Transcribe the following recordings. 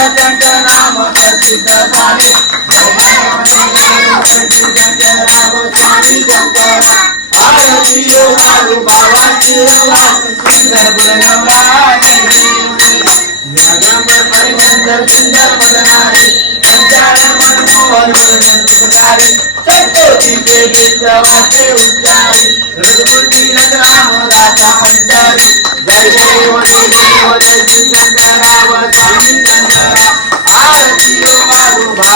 अहिला कंठ नाम प्रसिद्ध झाले जय देव जय देव जय श्री शंकरा व स्वामी शंकरा आरती योगा अनुभावाची योगा सुंदर गुणगौरा जय देव जय देव जगदंब परिवंदर सुंदर वदनारे संचार मनमोहन वर्णन सुखकारी सत्योती देवीच वाक्य उच्चारी रघुपती राम राजा पंचारी जय जय देव जय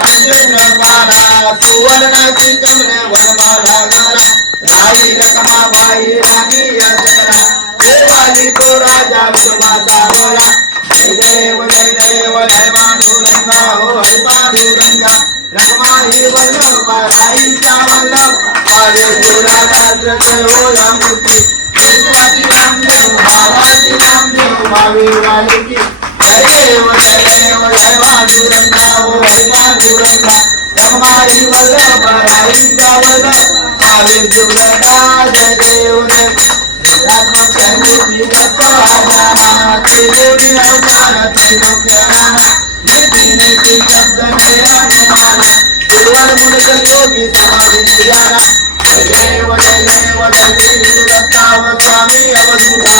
अंजन बाळा सुवर्णाची कमने वनमाला गला राई रखमाबाई राणी असरा देवाली तो राजा विश्वमाता बोला जय जय जय पांडुरंगा हो हरी पांडुरंगा रखमाई वल्लभा राईचा वल्लभ आले तुला जय हो या मूर्ती देवाची नामदेव भावाची नामदेव भावी वालिकी जय देव जय देव जय पांडुरंगा हो हरी रखमाई वल्लभ राईचा वल्लभ आले तुला जय देव जय रात्मक जय मूर्ती दत्त आजारा त्रिदेवी अवतार त्रैलोक्यराना नीती नीती शब्द ने अनुमाना गुरुवर मुनित योगी समाधी पुजारा जय देव जय देव जय श्री दत्ता व स्वामी अवधूता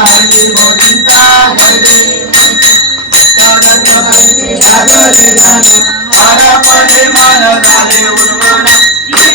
हरी जय देव हरपणे मन झाले उन्मना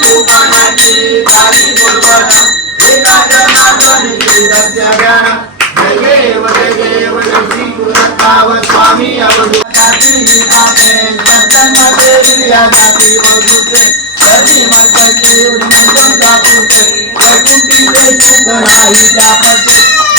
तुकानाची झाली बोलवना एका जनार्दनी दत्तगणा जय देव जय देव जय श्री गुरुनाव स्वामी अवधूताची आपे दर्शनमध्ये दिल्या जाती बघुते कधी माताची वृंदन कापुते वैकुंठी सुख नाही त्यामध्ये जय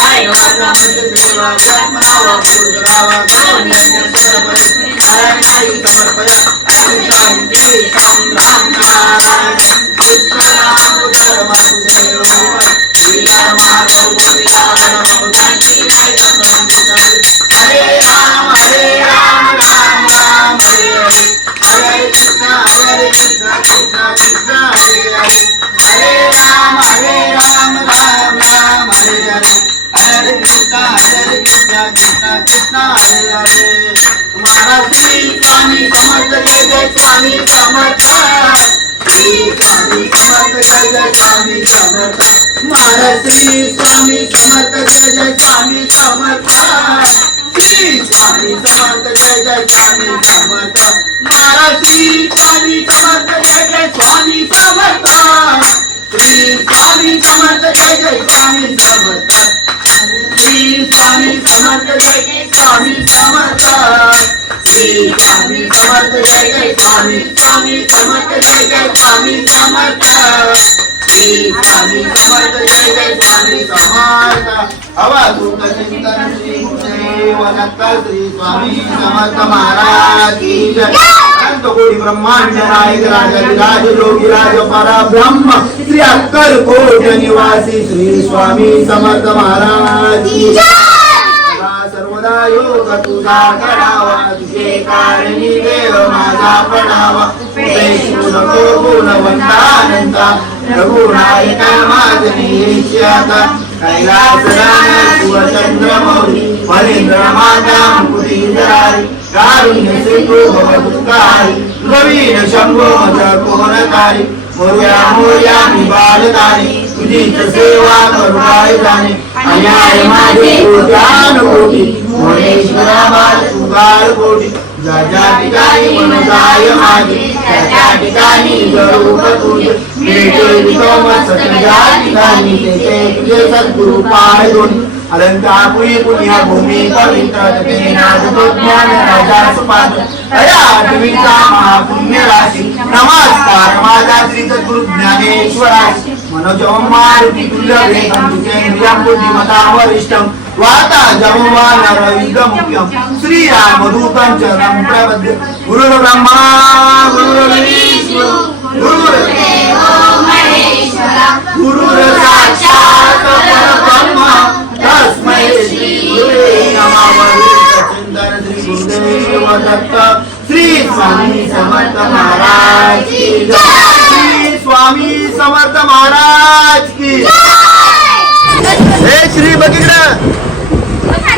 I don't know. हरे कृष्ण श्री स्वामी समर्थ जय स्वामी समर्थ महाराज श्री स्वामी समर्थ जय स्वामी समर्थ स्वामी समर्थ जय जय स्वामी समर्थ महाराज श्री स्वामी समर्थ जय स्वामी समर्थ श्री स्वामी समर्थ जय स्वामी समर्थ समर्थ जय जय स्वामी समर्थ श्री स्वामी समर्थ जय जय स्वामी स्वामी समर्थ जय जय स्वामी समर्थ श्री स्वामी समर्थ जय जय स्वामी समर्थ अवाधूत चिंतन श्री स्वामी समर्थ महाराज की जय। कोटी ब्रह्मांड नायक राजाधिराज योगीराज परब्रह्म श्री अक्कल कोट निवासी श्री स्वामी समर्थ महाराज की सर्वदा योग तुझा करावा तुझे कारणी देव माझा पडावा नको गुणवंतानंता रघुनायका माझी आता. कैलास शिवचंद्र मौली फलेंद्र माता, मुकुटी जरारी कारुण्य श्रीको भवदुःखारी प्रवीण शंभो मज कोणतारी, मोर्या मोर्या, मी बालतारी तुझीच सेवा करुणाय जाणे. अन्याय माझे कोटी मोरेश्वरा बाल तुगार कोटी ठिकाणी मनोजाय माझे त्या त्या ठिकाणी जरूप तुझे भेटे वितोम सत्य ठिकाणी तेथे तुझे सद्गुरु पाय दोन पुण्य भूमी पवित्र ते नाजतो ज्ञान राजा सुपाद तया देवीचा महापुण्य राशी नमस्कार माझा श्री सद्गुरु ज्ञानेश्वराशी मनोजम मारुती तुल्य वेदम जितेंद्रियं बुद्धिमता वरिष्ठम वाता जमुमा नरयुग मुख्यम श्रीरामदूतं चरणं प्रपद्ये गुरुर्ब्रह्मा गुरुर्विष्णु गुरुर्देव गुरुर्साक्षात् परब्रह्म। तस्मै श्री नमः। सचिंतन श्री श्री स्वामी समर्थ महाराज की जय। श्री स्वामी समर्थ महाराज की हे श्री पंचू